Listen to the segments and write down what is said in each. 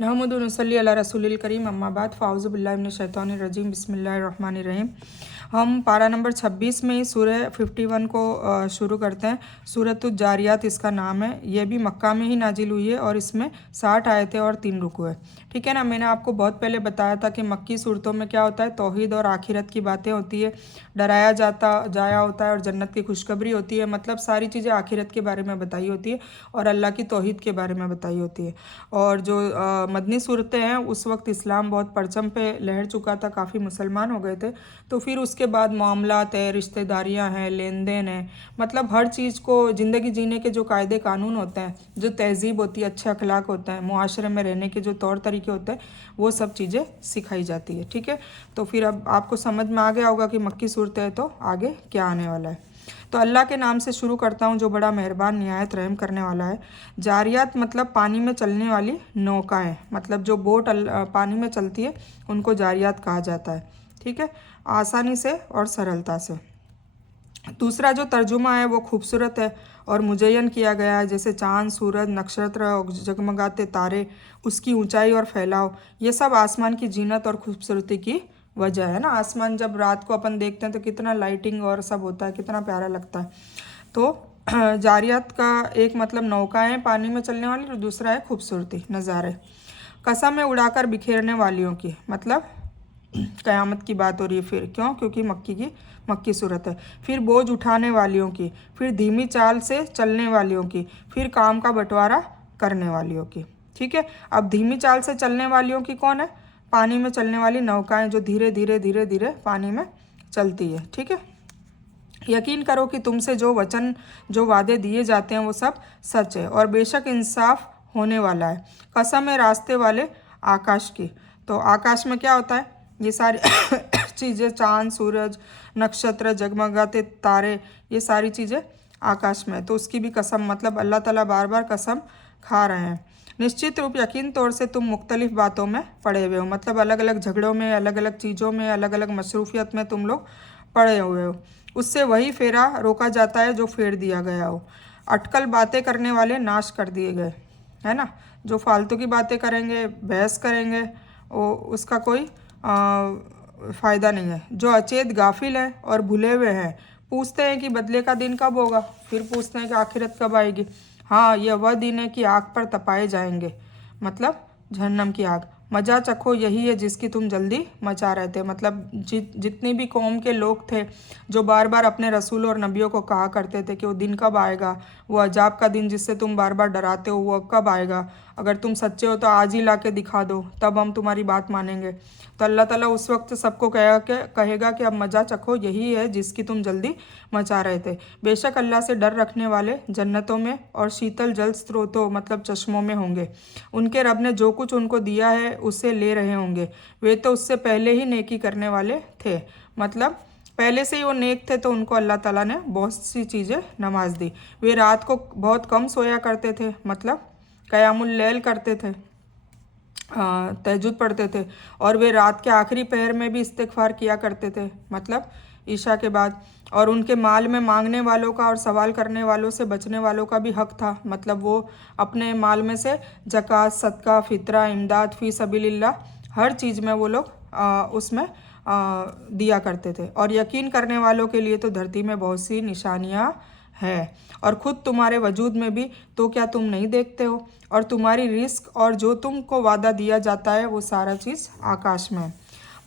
नहमदु व नसल्ली अला रसूलिल करीम अम्मा बाद फ़ाउज़ु बिल्लाहि मिनश शैतानिर रजीम बिस्मिल्लाहिर रहमानिर रहीम। हम पारा नंबर 26 में ही सूरह 51 को शुरू करते हैं। सूरतुज जारियात इसका नाम है। ये भी मक्का में ही नाजिल हुई है और इसमें 60 आयतें और 3 रुकू है। ठीक है ना। मैंने आपको बहुत पहले बताया था कि मक्की सूरतों में क्या होता है, तौहीद और आखिरत की बातें होती है, डराया जाया होता है और जन्नत की खुशखबरी होती है। मतलब सारी चीज़ें आखिरत के बारे में बताई होती है और अल्लाह की तौहीद के बारे में बताई होती है। और जो मदनी सूरतें हैं उस वक्त इस्लाम बहुत परचम पे लहर चुका था, काफ़ी मुसलमान हो गए थे। तो फिर उसके बाद मामलात है, रिश्तेदारियां हैं, लेन देन है, मतलब हर चीज़ को ज़िंदगी जीने के जो कायदे कानून होते हैं, जो तहजीब होती है, अच्छे अखलाक होते हैं, मुआशरे में रहने के जो तौर तरीके होते हैं, वो सब चीज़ें सिखाई जाती है। ठीक है। तो फिर अब आपको समझ में आ गया होगा कि मक्की सूरत है तो आगे क्या आने वाला है। तो अल्लाह के नाम से शुरू करता हूँ जो बड़ा मेहरबान निहायत रहम करने वाला है। जारियात मतलब पानी में चलने वाली नौकाएं, मतलब जो बोट पानी में चलती है उनको जारियात कहा जाता है। ठीक है, आसानी से और सरलता से। दूसरा जो तर्जुमा है वो खूबसूरत है और मुजयन किया गया है, जैसे चाँद, सूरज, नक्षत्र और जगमगाते तारे, उसकी ऊंचाई और फैलाव, ये सब आसमान की जीनत और खूबसूरती की वजह है ना। आसमान जब रात को अपन देखते हैं तो कितना लाइटिंग और सब होता है, कितना प्यारा लगता है। तो जारियात का एक मतलब नौकाएं पानी में चलने वाली और दूसरा है खूबसूरती, नज़ारे। कसम है उड़ाकर बिखेरने वालियों की, मतलब क़यामत की बात हो रही है। फिर क्यों? क्योंकि मक्की सूरत है। फिर बोझ उठाने वालियों की, फिर धीमी चाल से चलने वालियों की, फिर काम का बंटवारा करने वालियों की। ठीक है। अब धीमी चाल से चलने वालियों की कौन है? पानी में चलने वाली नौकाएं जो धीरे धीरे धीरे धीरे पानी में चलती है। ठीक है। यकीन करो कि तुमसे जो वचन, जो वादे दिए जाते हैं वो सब सच है और बेशक इंसाफ होने वाला है। कसम है रास्ते वाले आकाश की। तो आकाश में क्या होता है? ये सारी चीज़ें, चाँद, सूरज, नक्षत्र, जगमगाते तारे, ये सारी चीज़ें आकाश में। तो उसकी भी कसम, मतलब अल्लाह ताला बार बार कसम खा रहे हैं। निश्चित रूप यकीन तौर से तुम मुख्तलिफ बातों में पड़े हुए हो, मतलब अलग अलग झगड़ों में, अलग अलग चीज़ों में, अलग अलग मसरूफियत में तुम लोग पड़े हुए हो। उससे वही फेरा रोका जाता है जो फेर दिया गया हो। अटकल बातें करने वाले नाश कर दिए गए, है ना। जो फालतू की बातें करेंगे, बहस करेंगे, उसका कोई फ़ायदा नहीं है। जो अचेत गाफिल हैं और भूले हुए हैं, पूछते हैं कि बदले का दिन कब होगा, फिर पूछते हैं कि आखिरत कब आएगी। हाँ, यह वह दिन है कि आग पर तपाए जाएंगे, मतलब जहन्नम की आग। मजा चखो, यही है जिसकी तुम जल्दी मचा रहे थे। मतलब जितनी भी कौम के लोग थे जो बार बार अपने रसूल और नबियों को कहा करते थे कि वो दिन कब आएगा, वो अजाब का दिन जिससे तुम बार बार डराते हो, वो कब आएगा, अगर तुम सच्चे हो तो आज ही ला के दिखा दो, तब हम तुम्हारी बात मानेंगे। तो अल्लाह ताला उस वक्त सबको कहेगा कि अब मजा चखो, यही है जिसकी तुम जल्दी मचा रहे थे। बेशक अल्लाह से डर रखने वाले जन्नतों में और शीतल जल स्रोतों, मतलब चश्मों में होंगे। उनके रब ने जो कुछ उनको दिया है उसे ले रहे होंगे। वे तो उससे पहले ही नेकी करने वाले थे, मतलब पहले से ही वो नेक थे, तो उनको अल्लाह ताला ने बहुत सी चीज़ें नवाज दी। वे रात को बहुत कम सोया करते थे, मतलब क़यामुल लैल करते थे, तहज्जुद पढ़ते थे, और वे रात के आखिरी पहर में भी इस्तिग़फ़ार किया करते थे, मतलब ईशा के बाद। और उनके माल में मांगने वालों का और सवाल करने वालों से बचने वालों का भी हक था, मतलब वो अपने माल में से ज़कात, सदका, फ़ितरा, इमदाद फ़ी सबीलिल्लाह, हर चीज़ में वो लोग उसमें दिया करते थे। और यकीन करने वालों के लिए तो धरती में बहुत सी निशानियाँ है और ख़ुद तुम्हारे वजूद में भी, तो क्या तुम नहीं देखते हो? और तुम्हारी रिस्क और जो तुमको वादा दिया जाता है वो सारा चीज़ आकाश में है।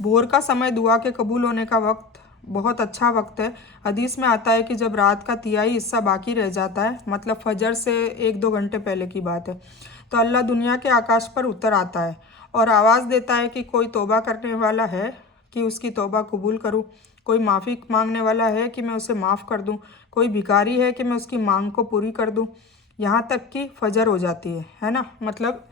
भोर का समय दुआ के कबूल होने का वक्त बहुत अच्छा वक्त है। हदीस में आता है कि जब रात का तिहाई हिस्सा बाकी रह जाता है, मतलब फजर से 1-2 घंटे पहले की बात है, तो अल्लाह दुनिया के आकाश पर उतर आता है और आवाज़ देता है कि कोई तौबा करने वाला है कि उसकी तौबा कबूल करूँ, कोई माफ़ी मांगने वाला है कि मैं उसे माफ़ कर दूँ, कोई भिखारी है कि मैं उसकी मांग को पूरी कर दूँ। यहाँ तक कि फजर हो जाती है ना। मतलब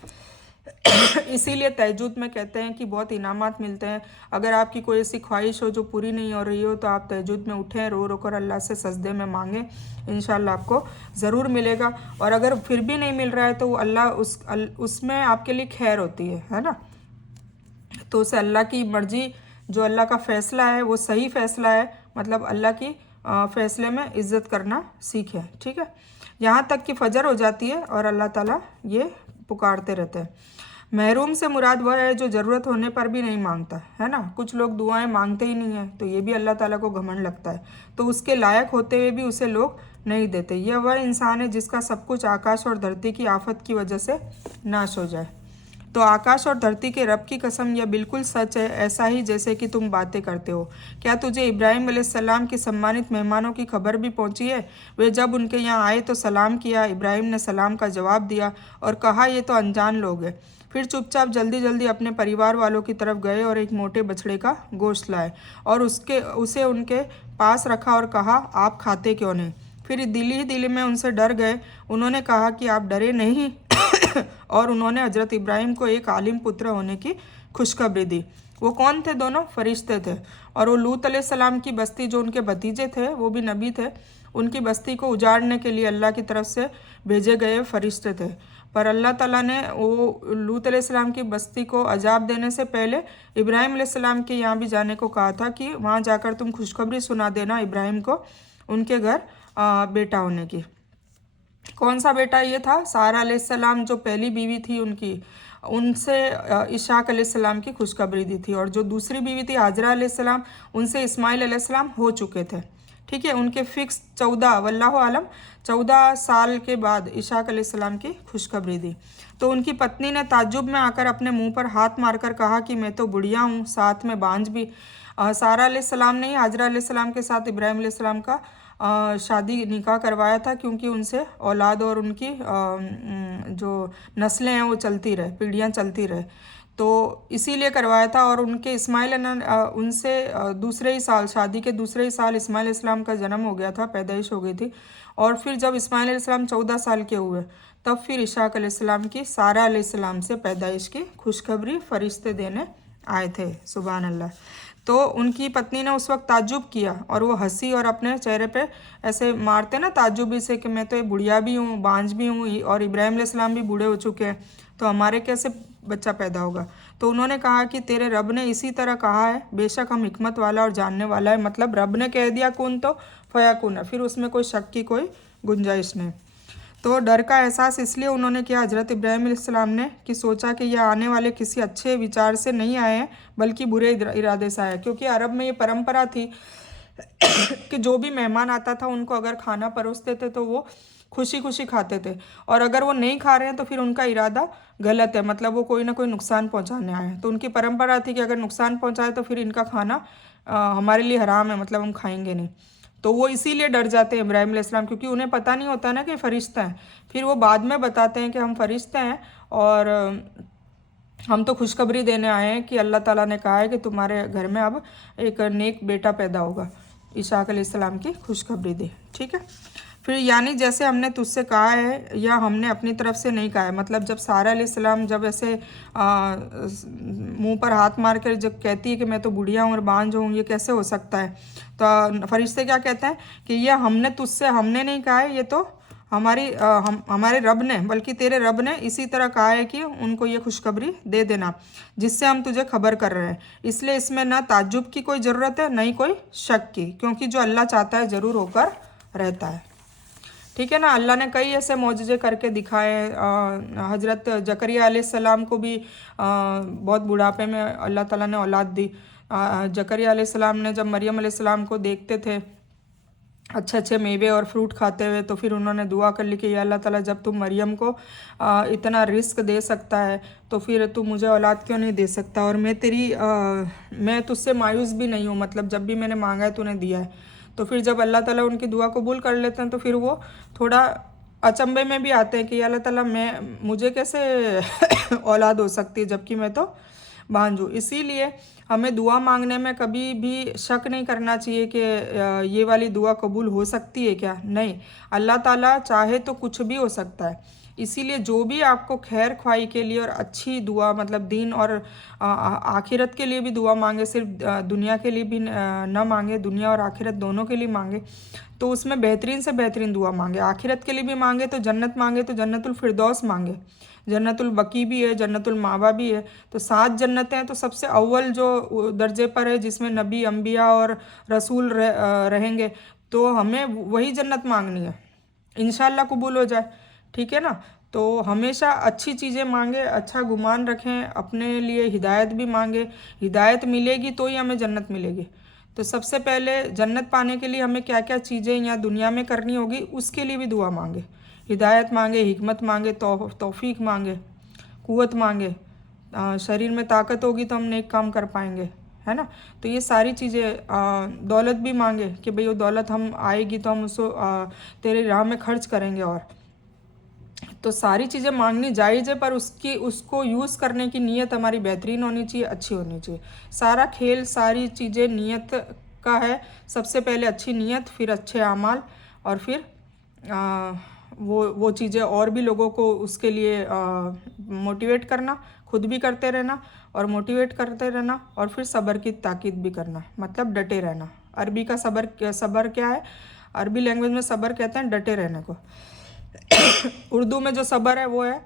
इसीलिए तहज्जुद में कहते हैं कि बहुत इनामात मिलते हैं। अगर आपकी कोई ऐसी ख्वाहिश हो जो पूरी नहीं हो रही हो, तो आप तहज्जुद में उठें, रो रो कर अल्लाह से सजदे में मांगें, इंशाल्लाह आपको ज़रूर मिलेगा। और अगर फिर भी नहीं मिल रहा है तो अल्लाह उसमें आपके लिए खैर होती है ना। तो उसे अल्लाह की मर्जी, जो अल्लाह का फ़ैसला है वो सही फ़ैसला है, मतलब अल्लाह की फ़ैसले में इज़्ज़त करना सीखें। ठीक है। यहाँ तक कि फ़जर हो जाती है और अल्लाह ताला ये पुकारते रहते हैं। महरूम से मुराद वह है जो ज़रूरत होने पर भी नहीं मांगता, है ना। कुछ लोग दुआएं मांगते ही नहीं हैं, तो ये भी अल्लाह ताला को घमंड लगता है, तो उसके लायक होते हुए भी उसे लोग नहीं देते। यह वह इंसान है जिसका सब कुछ आकाश और धरती की आफत की वजह से नाश हो जाए। तो आकाश और धरती के रब की कसम, यह बिल्कुल सच है, ऐसा ही जैसे कि तुम बातें करते हो। क्या तुझे इब्राहिम अलैहिस्सलाम के सम्मानित मेहमानों की खबर भी पहुंची है? वे जब उनके यहाँ आए तो सलाम किया। इब्राहिम ने सलाम का जवाब दिया और कहा, ये तो अनजान लोग हैं। फिर चुपचाप जल्दी जल्दी अपने परिवार वालों की तरफ गए और एक मोटे बछड़े का गोश्त लाए और उसे उनके पास रखा और कहा, आप खाते क्यों नहीं? फिर दिल ही दिल में उनसे डर गए। उन्होंने कहा कि आप डरे नहीं और उन्होंने हजरत इब्राहिम को एक आलिम पुत्र होने की खुशखबरी दी। वो कौन थे? दोनों फरिश्ते थे। और वो लूत अलैहिस्सलाम की बस्ती, जो उनके भतीजे थे, वो भी नबी थे, उनकी बस्ती को उजाड़ने के लिए अल्लाह की तरफ से भेजे गए फरिश्ते थे। पर अल्लाह ताला ने वो लूत अलैहिस्सलाम की बस्ती को अजाब देने से पहले इब्राहिम अलैहिस्सलाम के यहाँ भी जाने को कहा था कि वहाँ जाकर तुम खुशखबरी सुना देना इब्राहिम को उनके घर बेटा होने की। कौन सा बेटा ये था? सारा अलैहिस्सलाम जो पहली बीवी थी उनकी, उनसे इशाक अलैहिस्सलाम की खुशखबरी दी थी। और जो दूसरी बीवी थी हाजरा अलैहिस्सलाम, उनसे इस्माइल अलैहिस्सलाम हो चुके थे। ठीक है, उनके फिक्स 14 वल्लाहु आलम 14 साल के बाद इशाक अलैहिस्सलाम की खुशखबरी दी। तो उनकी पत्नी ने ताज्जुब में आकर अपने मुंह पर हाथ मारकर कहा कि मैं तो बुढ़िया हूँ, साथ में बांझ भी। सारा अलैहिस्सलाम ने हाजरा अलैहिस्सलाम के साथ इब्राहिम अलैहिस्सलाम का शादी निकाह करवाया था, क्योंकि उनसे औलाद और उनकी जो नस्लें हैं वो चलती रहे, पीढ़ियाँ चलती रहे, तो इसीलिए करवाया था। और उनके इस्माइल उनसे दूसरे ही साल, शादी के दूसरे ही साल इस्माइल इस्लाम का जन्म हो गया था, पैदाइश हो गई थी। और फिर जब इस्माइल इस्लाम 14 साल के हुए, तब फिर इशाक अलैहिस्सलाम की सारा अलैहिस्सलाम से पैदाइश की खुशखबरी फरिश्ते देने आए थे। सुभान अल्लाह। तो उनकी पत्नी ने उस वक्त ताज्जुब किया और वो हंसी और अपने चेहरे पे ऐसे मारते ना ताज्जुबी से कि मैं तो ये बुढ़िया भी हूँ, बांझ भी हूँ, और इब्राहिम अलैहिस्सलाम भी बूढ़े हो चुके हैं, तो हमारे कैसे बच्चा पैदा होगा? तो उन्होंने कहा कि तेरे रब ने इसी तरह कहा है, बेशक हम हिकमत वाला और जानने वाला है। मतलब रब ने कह दिया कुन तो फयाकुन है, फिर उसमें कोई शक की कोई गुंजाइश नहीं। तो डर का एहसास इसलिए उन्होंने किया हजरत इब्राहिम अलैहिस्सलाम ने कि सोचा कि यह आने वाले किसी अच्छे विचार से नहीं आए हैं, बल्कि बुरे इरादे से आए। क्योंकि अरब में ये परंपरा थी कि जो भी मेहमान आता था उनको अगर खाना परोसते थे तो वो खुशी खुशी खाते थे, और अगर वो नहीं खा रहे हैं तो फिर उनका इरादा गलत है, मतलब वो कोई ना कोई नुकसान पहुंचाने आए हैं। तो उनकी परंपरा थी कि अगर नुकसान पहुंचाए तो फिर इनका खाना हमारे लिए हराम है, मतलब हम खाएंगे नहीं। तो वो इसीलिए डर जाते हैं इब्राहिम अलैहिस्सलाम, क्योंकि उन्हें पता नहीं होता ना कि फरिश्ता हैं। फिर वो बाद में बताते हैं कि हम फरिश्ते हैं और हम तो खुशखबरी देने आए हैं कि अल्लाह ताला ने कहा है कि तुम्हारे घर में अब एक नेक बेटा पैदा होगा। इशाक अलैहिस्सलाम की खुशखबरी दी। ठीक है, फिर यानी जैसे हमने तुझसे कहा है या हमने अपनी तरफ से नहीं कहा है। मतलब जब सारा अलैहिस्सलाम जब ऐसे मुंह पर हाथ मार कर जब कहती है कि मैं तो बुढ़िया हूँ और बांझ हूँ, ये कैसे हो सकता है? तो फरिश्ते क्या कहते हैं कि यह हमने तुझसे हमने नहीं कहा है, ये तो हमारे रब ने, बल्कि तेरे रब ने इसी तरह कहा है कि उनको ये खुशखबरी दे देना जिससे हम तुझे खबर कर रहे हैं। इसलिए इसमें ना ताज्जुब की कोई ज़रूरत है, ना ही कोई शक की, क्योंकि जो अल्लाह चाहता है ज़रूर होकर रहता है। ठीक है ना। अल्लाह ने कई ऐसे मौजज़े करके दिखाए। हज़रत जकरिया अलैहिस्सलाम को भी बहुत बुढ़ापे में अल्लाह ताला ने औलाद दी। जकरिया अलैहिस्सलाम ने जब मरियम अलैहिस्सलाम को देखते थे अच्छे अच्छे मेवे और फ्रूट खाते हुए, तो फिर उन्होंने दुआ कर ली कि या अल्लाह ताला, जब तुम मरियम को इतना रिस्क दे सकता है तो फिर तू मुझे औलाद क्यों नहीं दे सकता? और मैं तुझसे मायूस भी नहीं हूँ, मतलब जब भी मैंने मांगा है तूने दिया है। तो फिर जब अल्लाह ताला उनकी दुआ कबूल कर लेते हैं तो फिर वो थोड़ा अचंभे में भी आते हैं कि अल्लाह ताला मुझे कैसे औलाद हो सकती है जबकि मैं तो बांझ हूँ। इसीलिए हमें दुआ मांगने में कभी भी शक नहीं करना चाहिए कि ये वाली दुआ कबूल हो सकती है क्या। नहीं, अल्लाह ताला चाहे तो कुछ भी हो सकता है। इसीलिए जो भी आपको खैर ख्वाही के लिए और अच्छी दुआ, मतलब दीन और आखिरत के लिए भी दुआ मांगे, सिर्फ दुनिया के लिए भी ना मांगे, दुनिया और आखिरत दोनों के लिए मांगे, तो उसमें बेहतरीन से बेहतरीन दुआ मांगे। आखिरत के लिए भी मांगे तो जन्नत मांगे, तो जन्नतुल फिरदौस मांगे, जन्नतुल बकी भी है, जन्नतुल मावा भी है। तो 7 जन्नतें हैं, तो सबसे अव्वल जो दर्जे पर है जिसमें नबी, अम्बिया और रसूल रहेंगे, तो हमें वही जन्नत मांगनी है, इंशाल्लाह कबूल हो जाए। ठीक है ना। तो हमेशा अच्छी चीज़ें मांगे, अच्छा गुमान रखें, अपने लिए हिदायत भी मांगे। हिदायत मिलेगी तो ही हमें जन्नत मिलेगी। तो सबसे पहले जन्नत पाने के लिए हमें क्या क्या चीज़ें यहाँ दुनिया में करनी होगी, उसके लिए भी दुआ मांगे। हिदायत मांगे, हिकमत मांगे, तौफीक मांगे, कुव्वत मांगे। शरीर में ताकत होगी तो हम नेक काम कर पाएंगे, है ना। तो ये सारी चीज़ें, दौलत भी मांगे कि भाई वो दौलत हम आएगी तो हम उसको तेरे राह में खर्च करेंगे। और तो सारी चीज़ें मांगनी जायज़ है, पर उसको यूज़ करने की नीयत हमारी बेहतरीन होनी चाहिए, अच्छी होनी चाहिए। सारा खेल, सारी चीज़ें नीयत का है। सबसे पहले अच्छी नीयत, फिर अच्छे अमाल, और फिर वो चीज़ें और भी लोगों को उसके लिए मोटिवेट करना, खुद भी करते रहना और मोटिवेट करते रहना, और फिर सब्र की ताकीद भी करना, मतलब डटे रहना। अरबी का सब्र क्या है? अरबी लैंग्वेज में सब्र कहते हैं डटे रहने को। उर्दू में जो सब्र है वो है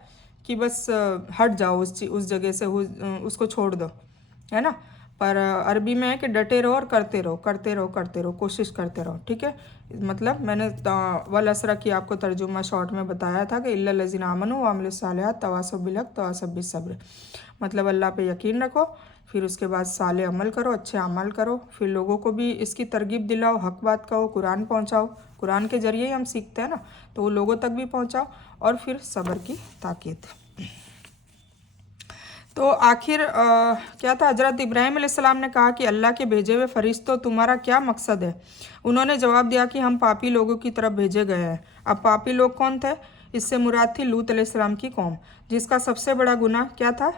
कि बस हट जाओ उस जगह से, उसको छोड़ दो, है ना। पर अरबी में है कि डटे रहो और करते रहो, करते रहो, करते रहो, कोशिश करते रहो, ठीक है। मतलब मैंने वल असरा की आपको तर्जुमा शॉर्ट में बताया था कि इल्लल लज़ीना आमनू व अमिलुस सालिहात तवासौ बिल हक़ तवासौ बिस सब्र। मतलब अल्लाह पे यकीन रखो, फिर उसके बाद साले अमल करो, अच्छे अमल करो, फिर लोगों को भी इसकी तरगीब दिलाओ, हक बात कहो, कुरान पहुँचाओ। कुरान के ज़रिए ही हम सीखते हैं ना, तो वो लोगों तक भी पहुँचाओ, और फिर सब्र की ताकीद। तो आखिर क्या था? हज़रत इब्राहीम अलैहिस्सलाम ने कहा कि अल्लाह के भेजे हुए फरिश्तों, तुम्हारा क्या मकसद है? उन्होंने जवाब दिया कि हम पापी लोगों की तरफ भेजे गए हैं। अब पापी लोग कौन थे? इससे मुराद थी लूत अलैहिस्सलाम की कौम, जिसका सबसे बड़ा गुनाह क्या था?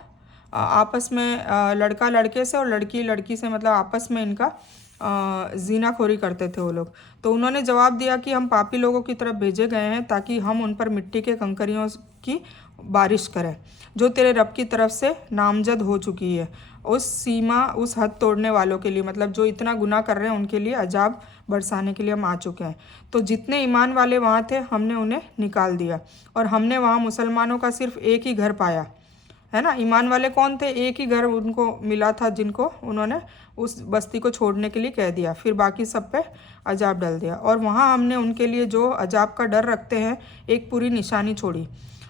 आपस में लड़का लड़के से और लड़की लड़की से, मतलब आपस में इनका ज़िनाखोरी करते थे वो लोग। तो उन्होंने जवाब दिया कि हम पापी लोगों की तरफ भेजे गए हैं ताकि हम उन पर मिट्टी के कंकरियों की बारिश करें जो तेरे रब की तरफ से नामजद हो चुकी है, उस सीमा, उस हद तोड़ने वालों के लिए, मतलब जो इतना गुनाह कर रहे हैं उनके लिए अजाब बरसाने के लिए हम आ चुके हैं। तो जितने ईमान वाले वहाँ थे हमने उन्हें निकाल दिया, और हमने वहाँ मुसलमानों का सिर्फ एक ही घर पाया, है ना। ईमान वाले कौन थे? एक ही घर उनको मिला था जिनको उन्होंने उस बस्ती को छोड़ने के लिए कह दिया, फिर बाकी सब पे अजाब डाल दिया। और वहाँ हमने उनके लिए जो अजाब का डर रखते हैं एक पूरी निशानी छोड़ी।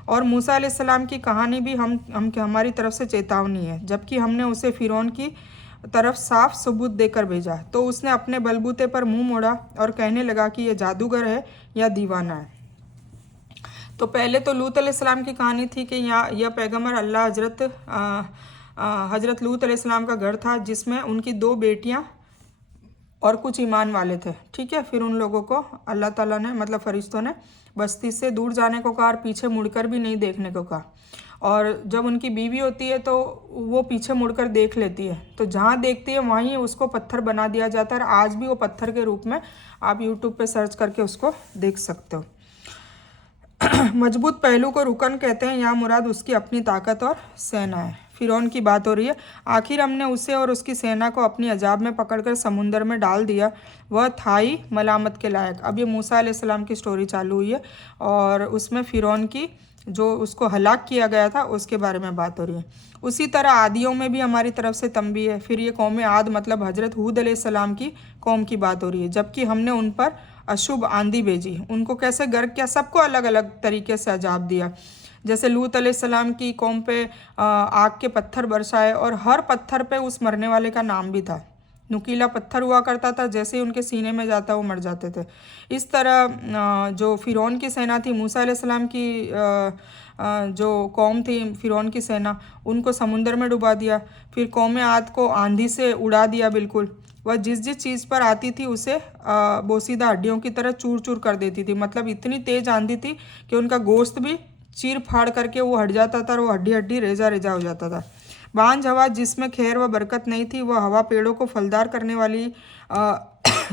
और मूसा अलैहिस्सलाम की कहानी भी हमारी तरफ से चेतावनी है, जबकि हमने उसे फ़िरौन की तरफ साफ सबूत देकर भेजा, तो उसने अपने बलबूते पर मुंह मोड़ा और कहने लगा कि यह जादूगर है या दीवाना है। तो पहले तो लूत अलैहिस्सलाम की कहानी थी कि यह पैगम्बर अल्लाह हज़रत लूत अलैहिस्सलाम का घर था, जिसमें उनकी 2 बेटियां और कुछ ईमान वाले थे, ठीक है। फिर उन लोगों को अल्लाह ताला ने, मतलब फरिश्तों ने, बस्ती से दूर जाने को कहा और पीछे मुड़कर भी नहीं देखने को कहा। और जब उनकी बीवी होती है तो वो पीछे मुड़कर देख लेती है, तो जहाँ देखती है वहीं उसको पत्थर बना दिया जाता है, और आज भी वो पत्थर के रूप में आप यूट्यूब पे सर्च करके उसको देख सकते हो। मजबूत पहलू को रुकन कहते हैं, यहाँ मुराद उसकी अपनी ताकत और सेना है। फ़िरौन की बात हो रही है। आखिर हमने उसे और उसकी सेना को अपनी अजाब में पकड़कर समुंदर में डाल दिया, वह था ही मलामत के लायक। अब ये मूसा अलैहिस्सलाम की स्टोरी चालू हुई है, और उसमें फ़िरौन की जो उसको हलाक किया गया था उसके बारे में बात हो रही है। उसी तरह आदियों में भी हमारी तरफ से तंबी है। फिर ये कौम आद, मतलब हज़रत हूद अलैहिस्सलाम की कौम की बात हो रही है, जबकि हमने उन पर अशुभ आंधी भेजी, उनको कैसे गर्क किया, सबको अलग अलग तरीके से अजाब दिया। जैसे लूत अलैहिस्सलाम की कौम पे आग के पत्थर बरसाए, और हर पत्थर पे उस मरने वाले का नाम भी था। नुकीला पत्थर हुआ करता था, जैसे ही उनके सीने में जाता वो मर जाते थे। इस तरह जो फ़िरौन की सेना थी, मूसा अलैहिस्सलाम की जो कौम थी, फ़िरौन की सेना, उनको समुंदर में डुबा दिया। फिर कौम आद को आंधी से उड़ा दिया बिल्कुल। वह जिस जिस चीज़ पर आती थी उसे बोसीदा हड्डियों की तरह चूर चूर कर देती थी, मतलब इतनी तेज़ आंधी थी कि उनका गोश्त भी चीर फाड़ करके वो हट जाता था, और वो हड्डी हड्डी रेजा रेजा हो जाता था। बांझ हवा जिसमें खैर व बरकत नहीं थी, वह हवा पेड़ों को फलदार करने वाली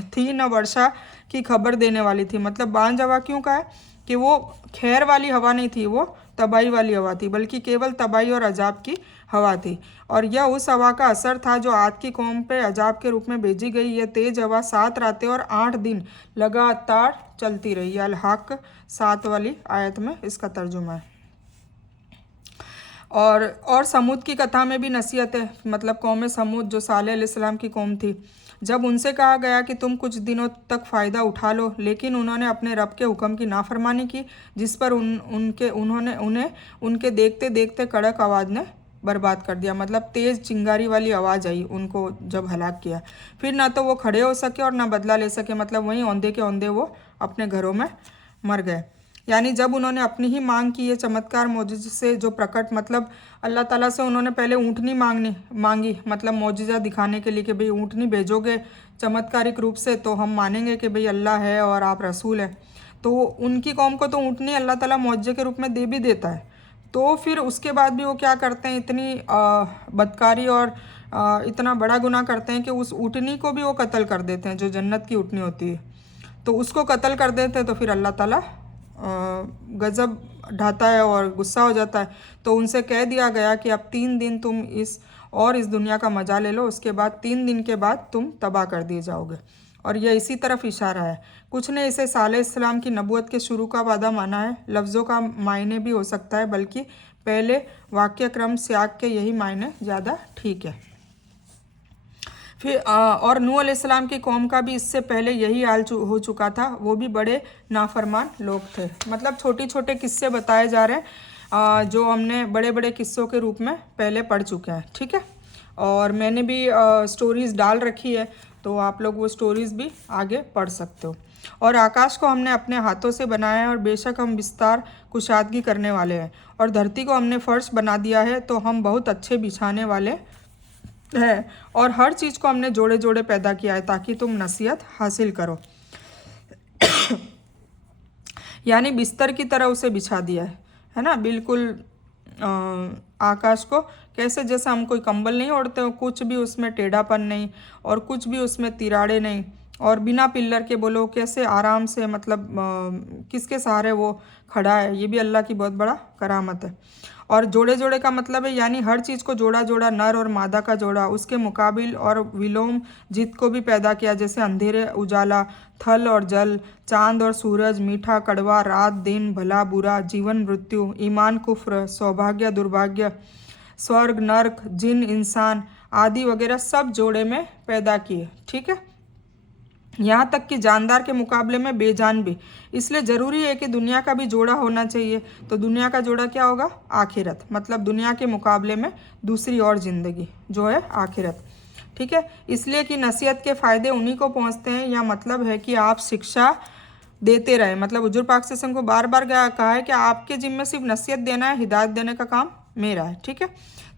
थी, न वर्षा की खबर देने वाली थी। मतलब बांझ हवा क्यों कहा है? कि वो खैर वाली हवा नहीं थी, वो तबाही वाली हवा थी, बल्कि केवल तबाही और अजाब की हवा थी। और यह उस हवा का असर था जो आद की कौम पे अजाब के रूप में भेजी गई। यह तेज हवा 7 रातें और 8 दिन लगातार चलती रही। अल हक़ 7 वाली आयत में इसका तर्जुमा है। और समूद की कथा में भी नसीहत है, मतलब कौम समूद जो सालेह अलैहिस्सलाम की कौम थी, जब उनसे कहा गया कि तुम कुछ दिनों तक फ़ायदा उठा लो, लेकिन उन्होंने अपने रब के हुक्म की नाफरमानी की, जिस पर उन्हें उनके देखते देखते कड़क आवाज़ ने बर्बाद कर दिया। मतलब तेज़ चिंगारी वाली आवाज़ आई उनको जब हलाक किया। फिर ना तो वो खड़े हो सके और ना बदला ले सके, मतलब वहीं औंधे के औंधे वो अपने घरों में मर गए। यानी जब उन्होंने अपनी ही मांग की ये चमत्कार मौजूद से जो प्रकट, मतलब अल्लाह ताला से उन्होंने पहले ऊँटनी मांगी, मतलब मौजूदा दिखाने के लिए कि भाई ऊँटनी भेजोगे चमत्कारिक रूप से तो हम मानेंगे कि भाई अल्लाह है और आप रसूल हैं। तो उनकी कौम को तो ऊँटनी अल्लाह ताला मौजे के रूप में दे भी देता है। तो फिर उसके बाद भी वो क्या करते हैं, इतनी बदकारी और इतना बड़ा गुनाह करते हैं कि उस ऊँटनी को भी वो कत्ल कर देते हैं, जो जन्नत की ऊँटनी होती है, तो उसको कत्ल कर देते हैं। तो फिर अल्लाह ताला गज़ब ढाता है और गुस्सा हो जाता है। तो उनसे कह दिया गया कि अब 3 दिन तुम इस दुनिया का मज़ा ले लो, उसके बाद 3 दिन के बाद तुम तबाह कर दिए जाओगे। और यह इसी तरफ इशारा है। कुछ ने इसे साले इस्लाम की नबूवत के शुरू का वादा माना है। लफ्ज़ों का मायने भी हो सकता है, बल्कि पहले वाक्य क्रम सियाक के यही मायने ज़्यादा ठीक है। फिर और नूह अलैहिस्सलाम की कौम का भी इससे पहले यही हाल हो चुका था, वो भी बड़े नाफरमान लोग थे। मतलब छोटे छोटे किस्से बताए जा रहे हैं जो हमने बड़े बड़े किस्सों के रूप में पहले पढ़ चुके हैं, ठीक है। और मैंने भी स्टोरीज़ डाल रखी है, तो आप लोग वो स्टोरीज़ भी आगे पढ़ सकते हो। और आकाश को हमने अपने हाथों से बनाया है और बेशक हम विस्तार कुशादगी करने वाले हैं। और धरती को हमने फर्श बना दिया है, तो हम बहुत अच्छे बिछाने वाले है। और हर चीज़ को हमने जोड़े जोड़े पैदा किया है ताकि तुम नसीहत हासिल करो। यानी बिस्तर की तरह उसे बिछा दिया है ना, बिल्कुल आकाश को कैसे, जैसे हम कोई कंबल नहीं ओढ़ते हो, कुछ भी उसमें टेढ़ापन नहीं और कुछ भी उसमें तिराड़े नहीं, और बिना पिल्लर के बोलो कैसे आराम से, मतलब किसके सहारे वो खड़ा है, ये भी अल्लाह की बहुत बड़ा करामत है। और जोड़े जोड़े का मतलब है यानी हर चीज़ को जोड़ा जोड़ा, नर और मादा का जोड़ा, उसके मुकाबिल और विलोम जित को भी पैदा किया, जैसे अंधेरे उजाला, थल और जल, चांद और सूरज, मीठा कड़वा, रात दिन, भला बुरा, जीवन मृत्यु, ईमान कुफ्र, सौभाग्य दुर्भाग्य, स्वर्ग नर्क, जिन इंसान आदि वगैरह सब जोड़े में पैदा किए, ठीक है। यहाँ तक कि जानदार के मुकाबले में बेजान भी। इसलिए ज़रूरी है कि दुनिया का भी जोड़ा होना चाहिए। तो दुनिया का जोड़ा क्या होगा? आखिरत, मतलब दुनिया के मुकाबले में दूसरी और ज़िंदगी जो है आखिरत, ठीक है। इसलिए कि नसीहत के फ़ायदे उन्हीं को पहुँचते हैं, या मतलब है कि आप शिक्षा देते रहे। मतलब हुजूर पाक सल्लल्लाहु अलैहि वसल्लम को बार बार कहा है कि आपके जिम्मे सिर्फ नसीहत देना है, हिदायत देने का काम मेरा है, ठीक है।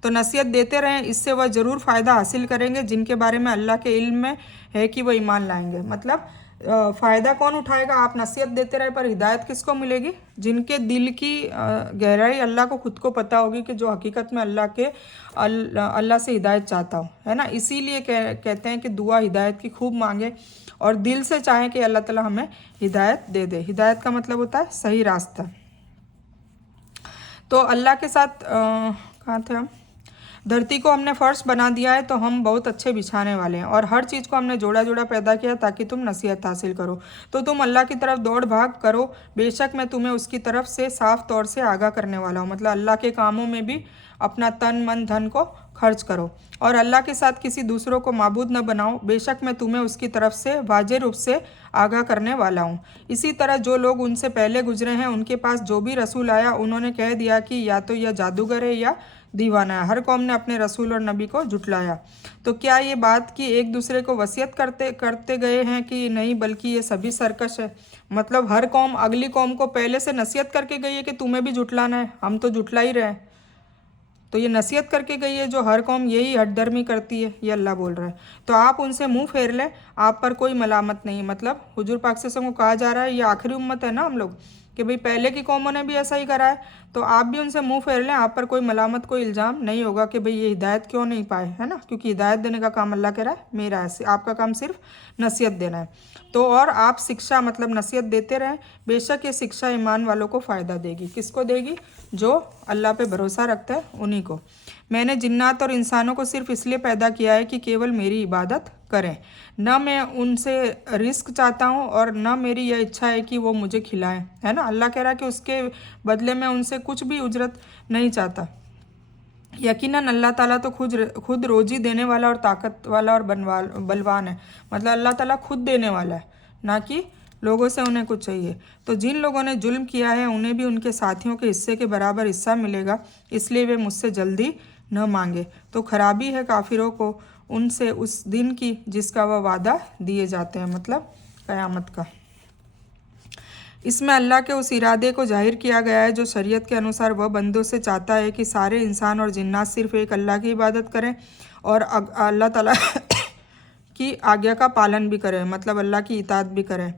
तो नसीहत देते रहें, इससे वह ज़रूर फ़ायदा हासिल करेंगे जिनके बारे में अल्लाह के इल्म में है कि वह ईमान लाएंगे। मतलब फ़ायदा कौन उठाएगा? आप नसीहत देते रहे, पर हिदायत किसको मिलेगी? जिनके दिल की गहराई अल्लाह को खुद को पता होगी कि जो हकीकत में अल्लाह से हिदायत चाहता हो, है ना। इसीलिए कहते हैं कि दुआ हिदायत की खूब मांगे और दिल से चाहें कि अल्लाह ताला हमें हिदायत दे दे। हिदायत का मतलब होता है सही रास्ता। तो अल्लाह के साथ कहाँ थे हम? धरती को हमने फर्श बना दिया है, तो हम बहुत अच्छे बिछाने वाले हैं। और हर चीज़ को हमने जोड़ा जोड़ा पैदा किया ताकि तुम नसीहत हासिल करो। तो तुम अल्लाह की तरफ दौड़ भाग करो, बेशक मैं तुम्हें उसकी तरफ से साफ तौर से आगाह करने वाला हूँ। मतलब अल्लाह के कामों में भी अपना तन मन धन को खर्च करो और अल्लाह के साथ किसी दूसरों को माबूद न बनाओ, बेशक मैं तुम्हें उसकी तरफ से वाज़ेह रूप से आगाह करने वाला हूँ। इसी तरह जो लोग उनसे पहले गुजरे हैं, उनके पास जो भी रसूल आया, उन्होंने कह दिया कि या तो यह जादूगर है या दीवाना है। हर कौम ने अपने रसूल और नबी को जुटलाया। तो क्या ये बात कि एक दूसरे को वसीयत करते गए हैं कि नहीं, बल्कि ये सभी सरकश है। मतलब हर कौम अगली कौम को पहले से नसीहत करके गई है कि तुम्हें भी जुटलाना है, हम तो जुटला ही रहे हैं। तो ये नसीहत करके गई है, जो हर कौम यही हठधर्मी करती है, ये अल्लाह बोल रहा है। तो आप उनसे मुंह फेर लें, आप पर कोई मलामत नहीं। मतलब हुजूर पाक से को कहा जा रहा है, ये आखिरी उम्मत है ना हम लोग, कि भाई पहले की कौमों ने भी ऐसा ही करा है, तो आप भी उनसे मुंह फेर लें, आप पर कोई मलामत कोई इल्ज़ाम नहीं होगा कि भाई ये हिदायत क्यों नहीं पाए, है ना। क्योंकि हिदायत देने का काम अल्लाह कह रहा है मेरा है, आपका काम सिर्फ नसीहत देना है। तो और आप शिक्षा मतलब नसीहत देते रहें, बेशक ये शिक्षा ईमान वालों को फ़ायदा देगी। किसको देगी? जो अल्लाह पे भरोसा रखता है उन्हीं को। मैंने जिन्नात और इंसानों को सिर्फ इसलिए पैदा किया है कि केवल मेरी इबादत करें। न मैं उनसे रिस्क चाहता हूँ और न मेरी यह इच्छा है कि वो मुझे खिलाएं, है ना। अल्लाह कह रहा है कि उसके बदले में उनसे कुछ भी उजरत नहीं चाहता। यकीनन अल्लाह ताला तो खुद रोजी देने वाला और ताकत वाला और बलवान है। मतलब अल्लाह ताला खुद देने वाला है, ना कि लोगों से उन्हें कुछ चाहिए। तो जिन लोगों ने जुल्म किया है उन्हें भी उनके साथियों के हिस्से के बराबर हिस्सा मिलेगा, इसलिए वे मुझसे जल्दी न मांगे। तो खराबी है काफिरों को उनसे उस दिन की जिसका वह वादा दिए जाते हैं, मतलब क़यामत का। इसमें अल्लाह के उस इरादे को जाहिर किया गया है जो शरीयत के अनुसार वह बंदों से चाहता है कि सारे इंसान और जिन्नात सिर्फ एक अल्लाह की इबादत करें और अल्लाह ताला की आज्ञा का पालन भी करें, मतलब अल्लाह की इताअत भी करें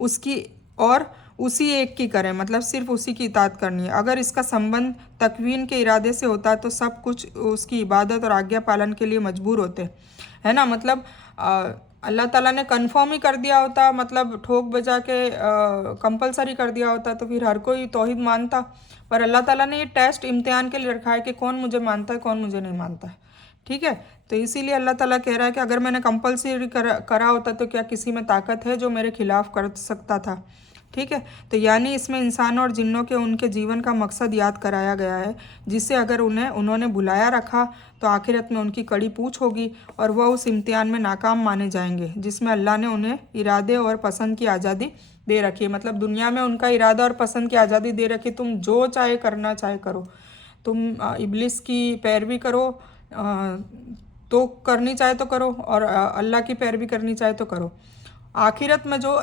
उसकी, और उसी एक की करें, मतलब सिर्फ उसी की इताअत करनी है। अगर इसका संबंध तकवीन के इरादे से होता तो सब कुछ उसकी इबादत और आज्ञा पालन के लिए मजबूर होते, है ना। मतलब अल्लाह ताला ने कन्फर्म ही कर दिया होता, मतलब ठोक बजा के कंपलसरी कर दिया होता तो फिर हर कोई तौहीद मानता। पर अल्लाह ताला ने ये टेस्ट इम्तिहान के लिए रखा है कि कौन मुझे मानता है, कौन मुझे नहीं मानता है, ठीक है। तो इसीलिए अल्लाह ताला कह रहा है कि अगर मैंने कंपलसरी करा होता तो क्या किसी में ताकत है जो मेरे खिलाफ कर सकता था, ठीक है। तो यानी इसमें इंसानों और जिन्नों के उनके जीवन का मकसद याद कराया गया है, जिससे अगर उन्होंने भुलाया रखा तो आखिरत में उनकी कड़ी पूछ होगी और वह उस इम्तिहान में नाकाम माने जाएंगे जिसमें अल्लाह ने उन्हें इरादे और पसंद की आज़ादी दे रखी है। मतलब दुनिया में उनका इरादा और पसंद की आज़ादी दे रखी, तुम जो चाहे करना चाहे करो, तुम इब्लिस की पैरवी करो तो करनी चाहे तो करो, और अल्लाह की पैरवी करनी चाहे तो करो। आखिरत में जो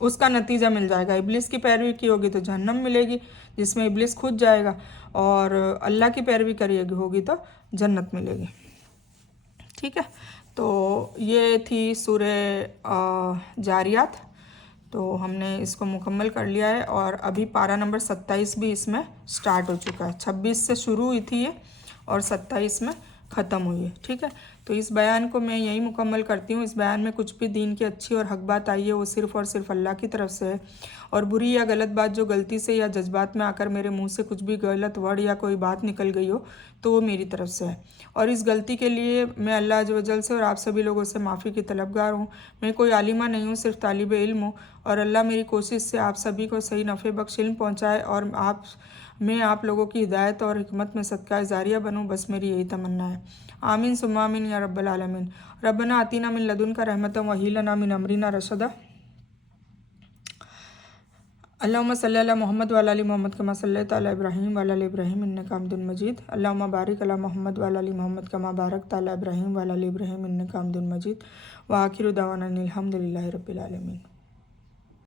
उसका नतीजा मिल जाएगा। इब्लिस की पैरवी की होगी तो जहन्नम मिलेगी जिसमें इब्लिस खुद जाएगा, और अल्लाह की पैरवी करी होगी तो जन्नत मिलेगी, ठीक है। तो ये थी सूरह जारियात। तो हमने इसको मुकम्मल कर लिया है और अभी पारा नंबर 27 भी इसमें स्टार्ट हो चुका है। 26 से शुरू हुई थी ये और 27 में ख़त्म हुई है, ठीक है। तो इस बयान को मैं यही मुकम्मल करती हूँ। इस बयान में कुछ भी दीन की अच्छी और हक बात आई है वो सिर्फ़ और सिर्फ अल्लाह की तरफ से है, और बुरी या गलत बात जो गलती से या जज्बात में आकर मेरे मुंह से कुछ भी गलत वर्ड या कोई बात निकल गई हो तो वो मेरी तरफ से है, और इस गलती के लिए मैं अल्लाह अज़्ज़ व जल से और आप सभी लोगों से माफ़ी की तलबगार हूँ। मैं कोई आलिमा नहीं हूँ, सिर्फ तालिब इल्म हूँ, और अल्लाह मेरी कोशिश से आप सभी को सही नफ़े बख्श इल्म पहुँचाए और मैं आप लोगों की हिदायत और हिकमत में सदका जारिया बनूँ, बस मेरी यही तमन्ना है। आमीन सुम्मा आमीन या रब्बल आलमीन। रब्बना आतीना मिन लदुनका रहमतन व हय्यि लना मिन अमरिना रशदा। अल्लाहुम्मा सल्लि अला मोहम्मद व अला आलि मोहम्मद कमा सल्लैता अला इब्राहीम व अला आलि इब्राहीम इन्नका हमीदुम मजीद। अल्लाहुम्मा बारिक अला मोहम्मद व अला आलि मोहम्मद कमा बारकता अला इब्राहीम व अला आलि इब्राहीम इन्नका हमीदुम मजीद। व आखिरु दावाना अनिल हम्दुलिल्लाहि रब्बिल आलमीन।